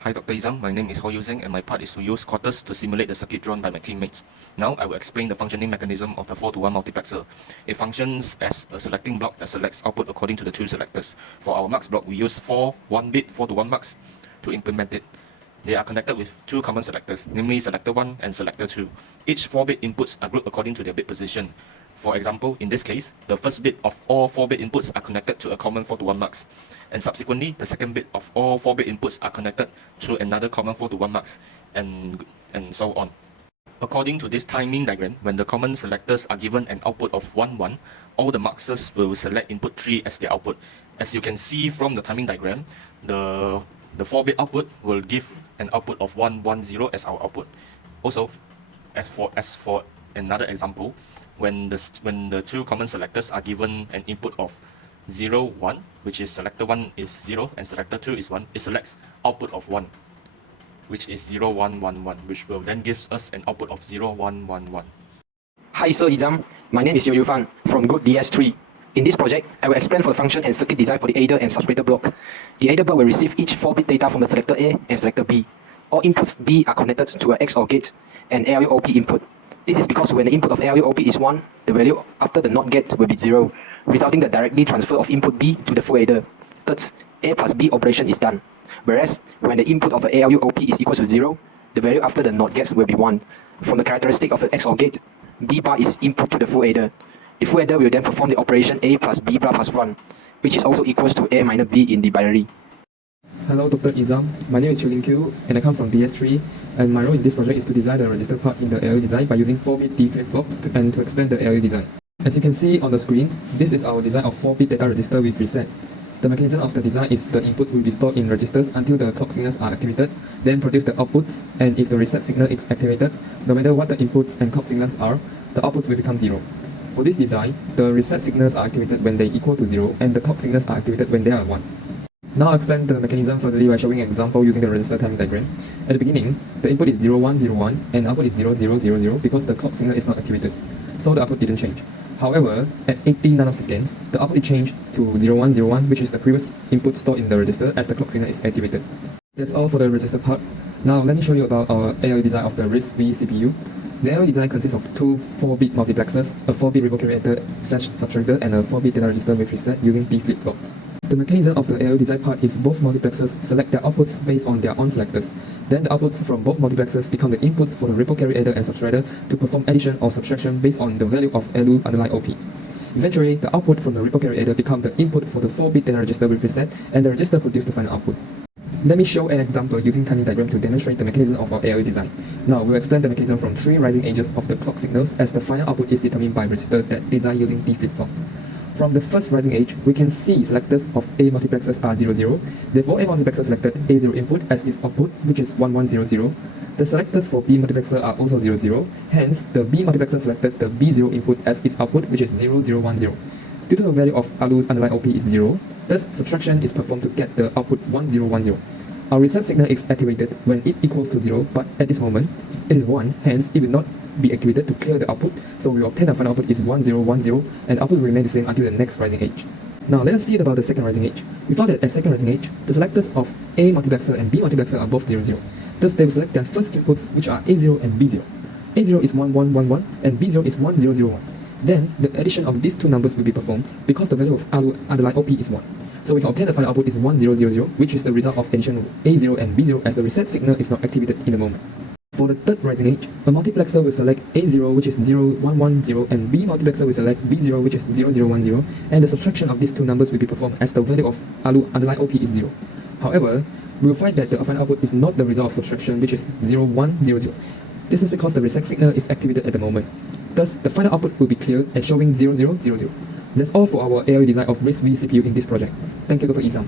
Hi Dr. Izam, my name is ZHENG and my part is to use quarters to simulate the circuit drawn by my teammates. Now I will explain the functioning mechanism of the 4-to-1 multiplexer. It functions as a selecting block that selects output according to the two selectors. For our mux block, we use 4 1-bit 4-to-1 mux to implement it. They are connected with two common selectors, namely selector 1 and selector 2. Each 4-bit inputs are grouped according to their bit position. For example, in this case, the first bit of all 4-bit inputs are connected to a common 4-to-1 mux, and subsequently, the second bit of all 4-bit inputs are connected to another common 4-to-1 mux, and so on. According to this timing diagram, when the common selectors are given an output of 1, 1, all the muxes will select input 3 as their output. As you can see from the timing diagram, the 4-bit output will give an output of 1, 1, 0 as our output. Also, as for another example, when the two common selectors are given an input of 0, 1, which is selector 1 is 0 and selector 2 is 1, it selects output of 1, which is 0, 1, 1, 1, which will then give us an output of 0, 1, 1, 1. Hi Sir Izam, my name is Yu Fan from Group DS3. In this project, I will explain for the function and circuit design for the adder and subtractor block. The adder block will receive each 4-bit data from the selector A and selector B. All inputs B are connected to an XOR gate and ALU OP input. This is because when the input of ALU OP is 1, the value after the NOT gate will be 0, resulting in the directly transfer of input B to the full adder. Thus, A plus B operation is done. Whereas, when the input of the ALU OP is equal to 0, the value after the NOT gate will be 1. From the characteristic of the XOR gate, B bar is input to the full adder. The full adder will then perform the operation A plus B bar plus 1, which is also equals to A minus B in the binary. Hello Dr. Izam, my name is Q and I come from DS3, and my role in this project is to design the register part in the ALU design by using 4-bit D flip-flops and to explain the ALU design. As you can see on the screen, this is our design of 4-bit data register with reset. The mechanism of the design is the input will be stored in registers until the clock signals are activated, then produce the outputs, and if the reset signal is activated, no matter what the inputs and clock signals are, the outputs will become 0. For this design, the reset signals are activated when they equal to 0 and the clock signals are activated when they are 1. Now I'll explain the mechanism further by showing an example using the register timing diagram. At the beginning, the input is 0101 and output is 0000 because the clock signal is not activated, so the output didn't change. However, at 80 nanoseconds, the output is changed to 0101, which is the previous input stored in the register as the clock signal is activated. That's all for the register part. Now let me show you about our ALU design of the RISC-V CPU. The ALU design consists of two 4-bit multiplexers, a 4-bit ripple-carrier/subtractor, and a 4-bit data register with reset using D flip-flops. The mechanism of the ALU design part is both multiplexers select their outputs based on their on selectors. Then the outputs from both multiplexers become the inputs for the ripple carrier adder and subtractor to perform addition or subtraction based on the value of ALU underlying OP. Eventually, the output from the ripple carrier adder become the input for the 4-bit data register with reset, and the register produces the final output. Let me show an example using timing diagram to demonstrate the mechanism of our ALU design. Now, we'll explain the mechanism from 3 rising edges of the clock signals as the final output is determined by register that design using D flip-flops. From the first rising edge, we can see selectors of A multiplexers are 00. Therefore, A multiplexer selected A0 input as its output, which is 1100. The selectors for B multiplexer are also 00. Hence, the B multiplexer selected the B0 input as its output, which is 0010. Due to the value of ALU's underlying OP is 0, thus subtraction is performed to get the output 1010. Our reset signal is activated when it equals to 0, but at this moment, it is 1, hence it will not be activated to clear the output, so we obtain the final output is 1010, and output will remain the same until the next rising edge. Now let us see about the second rising edge. We found that at second rising edge, the selectors of A multiplexer and B multiplexer are both 00. Thus they will select their first inputs, which are A0 and B0. A0 is 1111 and B0 is 1001. Then the addition of these two numbers will be performed because the value of ALU underlying OP is 1. So we can obtain the final output is 1000, which is the result of addition of A0 and B0 as the reset signal is not activated in the moment. For the third rising edge, a multiplexer will select A0, which is 0110, and B multiplexer will select B0, which is 0010, and the subtraction of these two numbers will be performed as the value of ALU underlying OP is 0. However, we will find that the final output is not the result of subtraction, which is 0100. This is because the reset signal is activated at the moment. Thus, the final output will be clear and showing 0000. That's all for our ALU design of RISC-V CPU in this project. Thank you, Dr. Izam.